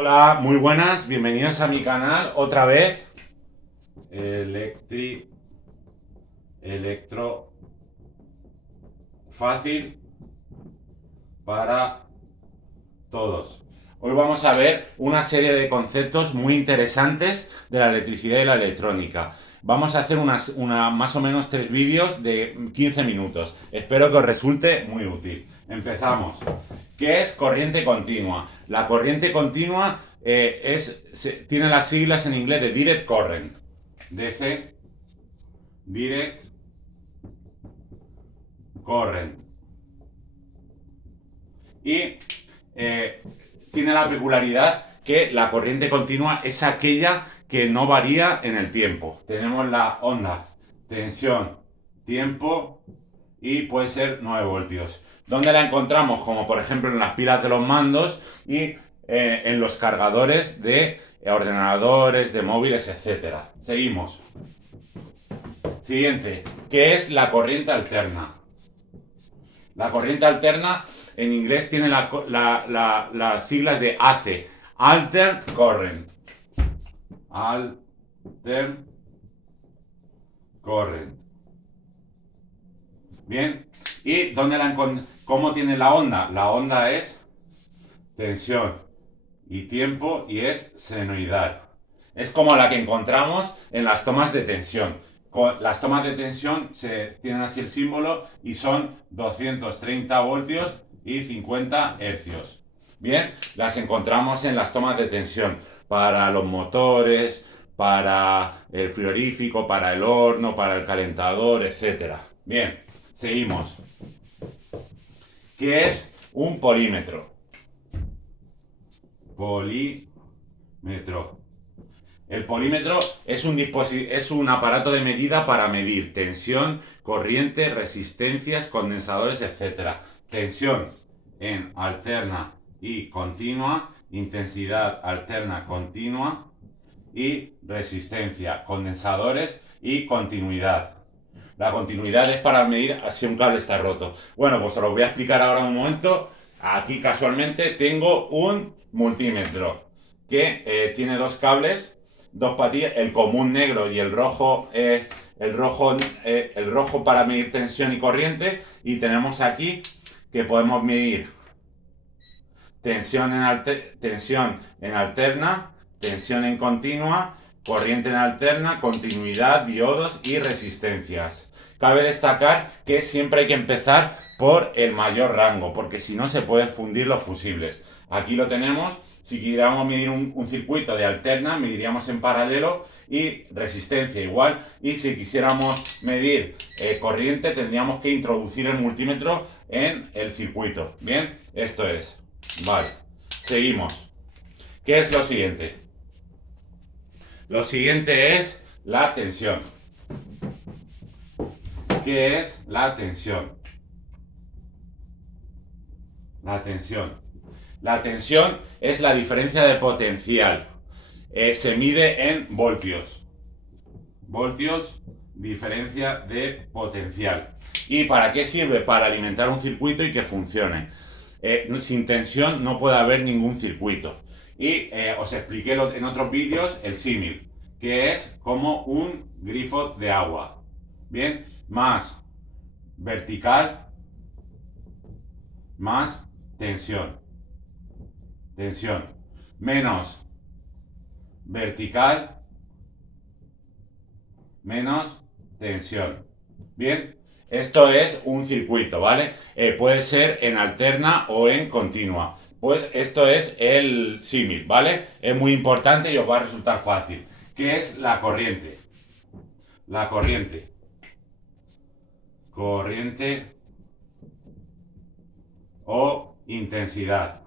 Hola, muy buenas, bienvenidos a mi canal otra vez. Electro fácil para todos. Hoy vamos a ver una serie de conceptos muy interesantes de la electricidad y la electrónica. Vamos a hacer más o menos 3 vídeos de 15 minutos. Espero que os resulte muy útil. Empezamos. ¿Qué es corriente continua? La corriente continua tiene las siglas en inglés de Direct Current. DC, Direct Current. Y tiene la peculiaridad que la corriente continua es aquella que no varía en el tiempo. Tenemos la onda, tensión, tiempo y puede ser 9 voltios. ¿Dónde la encontramos? Como por ejemplo en las pilas de los mandos y en los cargadores de ordenadores, de móviles, etcétera. Seguimos. Siguiente, ¿qué es la corriente alterna? La corriente alterna en inglés tiene las siglas de AC, Altered Current. Altered Current. Bien. ¿Y cómo tiene la onda? La onda es tensión y tiempo y es senoidal. Es como la que encontramos en las tomas de tensión. Las tomas de tensión tienen así el símbolo y son 230 voltios y 50 hercios. Bien, las encontramos en las tomas de tensión para los motores, para el frigorífico, para el horno, para el calentador, etcétera. Bien, seguimos. ¿Qué es un polímetro? Polímetro. El polímetro es un aparato de medida para medir tensión, corriente, resistencias, condensadores, etc. Tensión en alterna y continua, intensidad alterna continua y resistencia, condensadores y continuidad. La continuidad es para medir si un cable está roto. Bueno, pues os lo voy a explicar ahora un momento. Aquí casualmente tengo un multímetro que tiene dos cables, dos patillas, el común negro y el rojo para medir tensión y corriente. Y tenemos aquí que podemos medir tensión en alterna, tensión en continua, corriente en alterna, continuidad, diodos y resistencias. Cabe destacar que siempre hay que empezar por el mayor rango, porque si no se pueden fundir los fusibles. Aquí lo tenemos. Si quisiéramos medir un circuito de alterna, mediríamos en paralelo y resistencia igual. Y si quisiéramos medir corriente, tendríamos que introducir el multímetro en el circuito. Bien, esto es. Vale, seguimos. ¿Qué es lo siguiente? Lo siguiente es la tensión. ¿Qué es la tensión? La tensión. La tensión es la diferencia de potencial. Se mide en voltios. Voltios, diferencia de potencial. ¿Y para qué sirve? Para alimentar un circuito y que funcione. Sin tensión no puede haber ningún circuito. Y os expliqué en otros vídeos el símil, que es como un grifo de agua. Bien, más vertical, más tensión. Tensión. Menos vertical, menos tensión. Bien, esto es un circuito, ¿vale? Puede ser en alterna o en continua. Pues esto es el símil, ¿vale? Es muy importante y os va a resultar fácil. ¿Qué es la corriente? La corriente. Corriente o intensidad.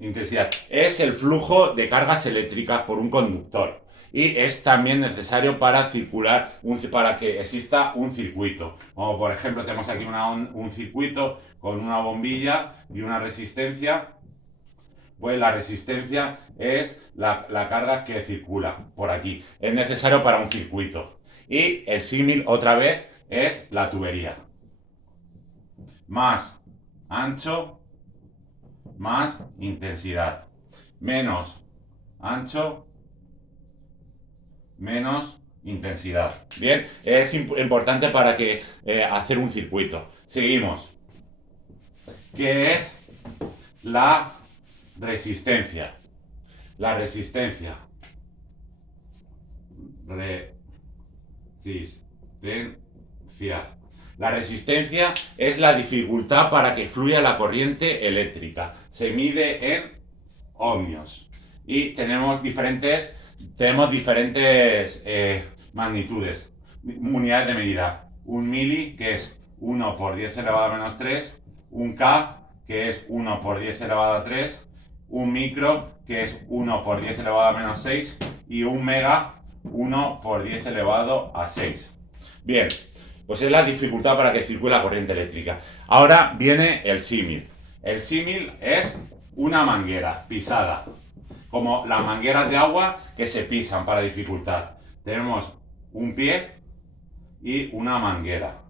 Intensidad. Es el flujo de cargas eléctricas por un conductor. Y es también necesario para circular, para que exista un circuito. Como por ejemplo tenemos aquí un circuito con una bombilla y una resistencia. Pues la resistencia es la carga que circula por aquí. Es necesario para un circuito. Y el símil otra vez es la tubería. Más ancho, más intensidad. Menos ancho, menos intensidad. Bien, es importante para que hacer un circuito. Seguimos. ¿Qué es la resistencia? La resistencia. Resistencia. La resistencia es la dificultad para que fluya la corriente eléctrica. Se mide en ohmios. Y tenemos diferentes magnitudes, unidades de medida. Un mili, que es 1 por 10 elevado a menos 3. Un K, que es 1 por 10 elevado a 3. Un micro, que es 1 por 10 elevado a menos 6. Y un mega, 1 por 10 elevado a 6. Bien, pues es la dificultad para que circule la corriente eléctrica. Ahora viene el símil. El símil es una manguera pisada, como las mangueras de agua que se pisan para dificultar. Tenemos un pie y una manguera.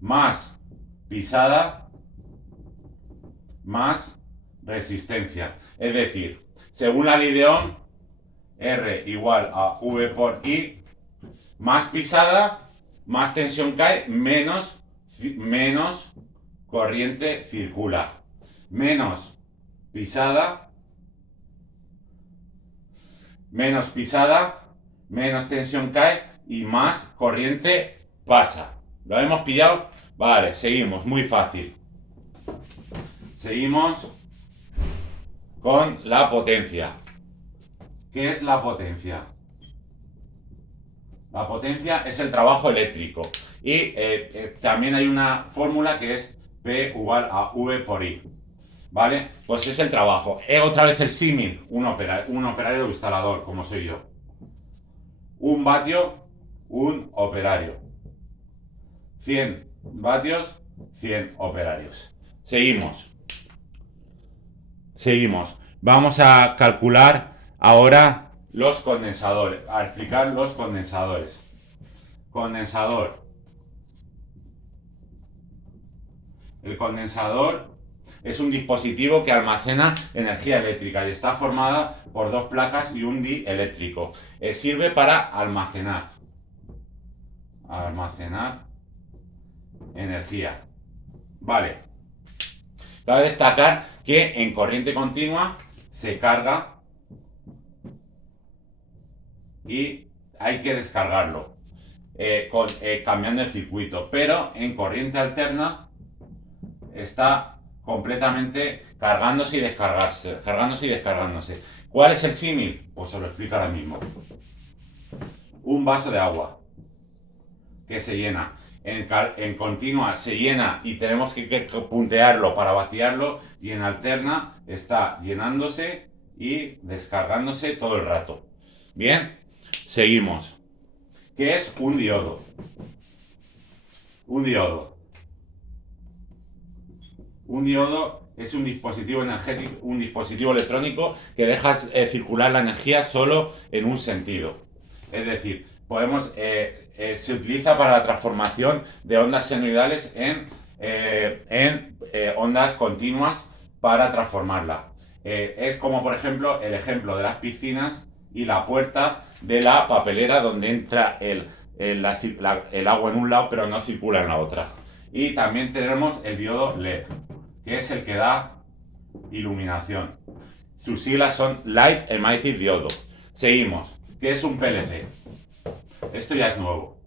Más pisada, más resistencia. Es decir, según la ley de Ohm, R igual a V por I, más pisada, más tensión cae, menos corriente circula. Menos pisada, menos tensión cae y más corriente pasa. ¿Lo hemos pillado? Vale, seguimos, muy fácil. Seguimos con la potencia. ¿Qué es la potencia? La potencia es el trabajo eléctrico. Y también hay una fórmula que es P igual a V por I. ¿Vale? Pues es el trabajo. Otra vez el símil, un operario o instalador, como soy yo. Un vatio, un operario. 100 vatios, 100 operarios. Seguimos. Vamos a calcular ahora los condensadores. A explicar los condensadores. Condensador. El condensador es un dispositivo que almacena energía eléctrica y está formada por dos placas y un dieléctrico. Sirve para almacenar energía. Vale. Cabe destacar que en corriente continua se carga y hay que descargarlo cambiando el circuito, pero en corriente alterna está completamente cargándose y descargándose. ¿Cuál es el símil? Pues os lo explico ahora mismo. Un vaso de agua que se llena. En continua se llena y tenemos que puntearlo para vaciarlo, y en alterna está llenándose y descargándose todo el rato. Bien, seguimos. ¿Qué es un diodo? Un diodo es un dispositivo energético, un dispositivo electrónico que deja circular la energía solo en un sentido. Es decir, se utiliza para la transformación de ondas senoidales en ondas continuas para transformarla. Es como, por ejemplo, el ejemplo de las piscinas y la puerta de la papelera, donde entra el agua en un lado pero no circula en la otra. Y también tenemos el diodo LED, que es el que da iluminación. Sus siglas son Light Emitting Diodo. Seguimos. ¿Qué es un PLC? Esto ya es nuevo.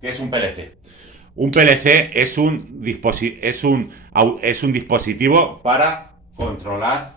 ¿Qué es un PLC? Un PLC es un dispositivo para controlar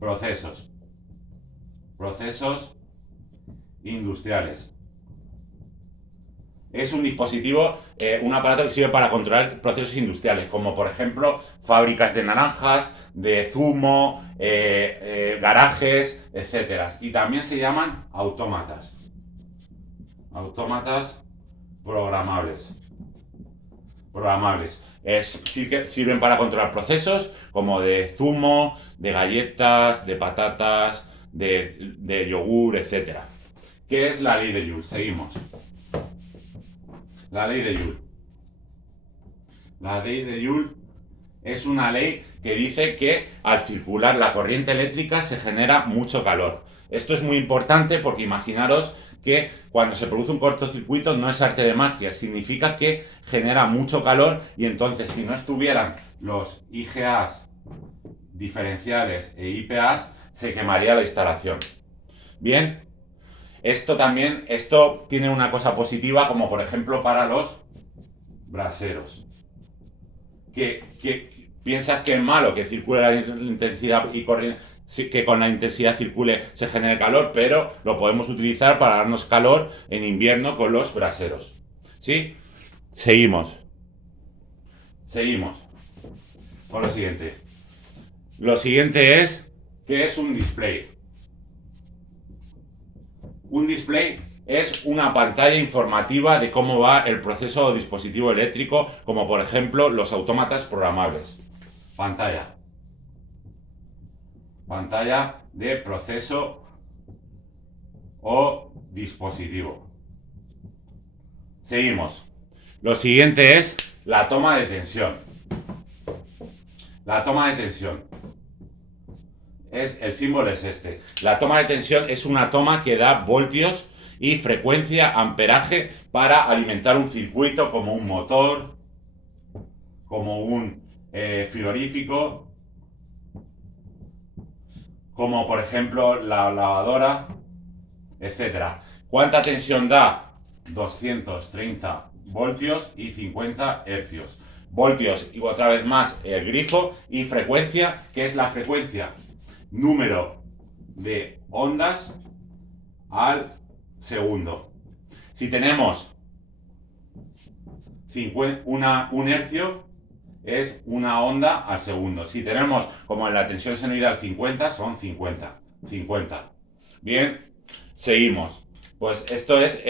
procesos industriales. Es un dispositivo, un aparato que sirve para controlar procesos industriales, como por ejemplo fábricas de naranjas, de zumo, garajes, etc. Y también se llaman autómatas. Autómatas programables. Sirven para controlar procesos como de zumo, de galletas, de patatas, de yogur, etc. ¿Qué es la ley de Joule? Seguimos. La ley de Joule. La ley de Joule es una ley que dice que al circular la corriente eléctrica se genera mucho calor. Esto es muy importante porque imaginaros que cuando se produce un cortocircuito no es arte de magia, significa que genera mucho calor y entonces si no estuvieran los IGAs diferenciales e IPAs se quemaría la instalación. Bien, esto tiene una cosa positiva como por ejemplo para los braseros. Que piensas que es malo que circule la intensidad y corriente, que con la intensidad circule se genere calor, pero lo podemos utilizar para darnos calor en invierno con los braseros. ¿Sí? Seguimos. Seguimos. Con lo siguiente. Lo siguiente es, ¿qué es un display? Un display es una pantalla informativa de cómo va el proceso o dispositivo eléctrico, como por ejemplo los autómatas programables. Pantalla. Pantalla de proceso o dispositivo. Seguimos. Lo siguiente es la toma de tensión. La toma de tensión. El símbolo es este. La toma de tensión es una toma que da voltios y frecuencia, amperaje, para alimentar un circuito como un motor, como un frigorífico, como por ejemplo la lavadora, etc. ¿Cuánta tensión da? 230 voltios y 50 hercios. Voltios y otra vez más el grifo, y frecuencia, ¿qué es la frecuencia? Número de ondas al segundo. Si tenemos un hercio, es una onda al segundo. Si tenemos, como en la tensión senoidal, 50, son 50. 50. Bien, seguimos. Pues esto es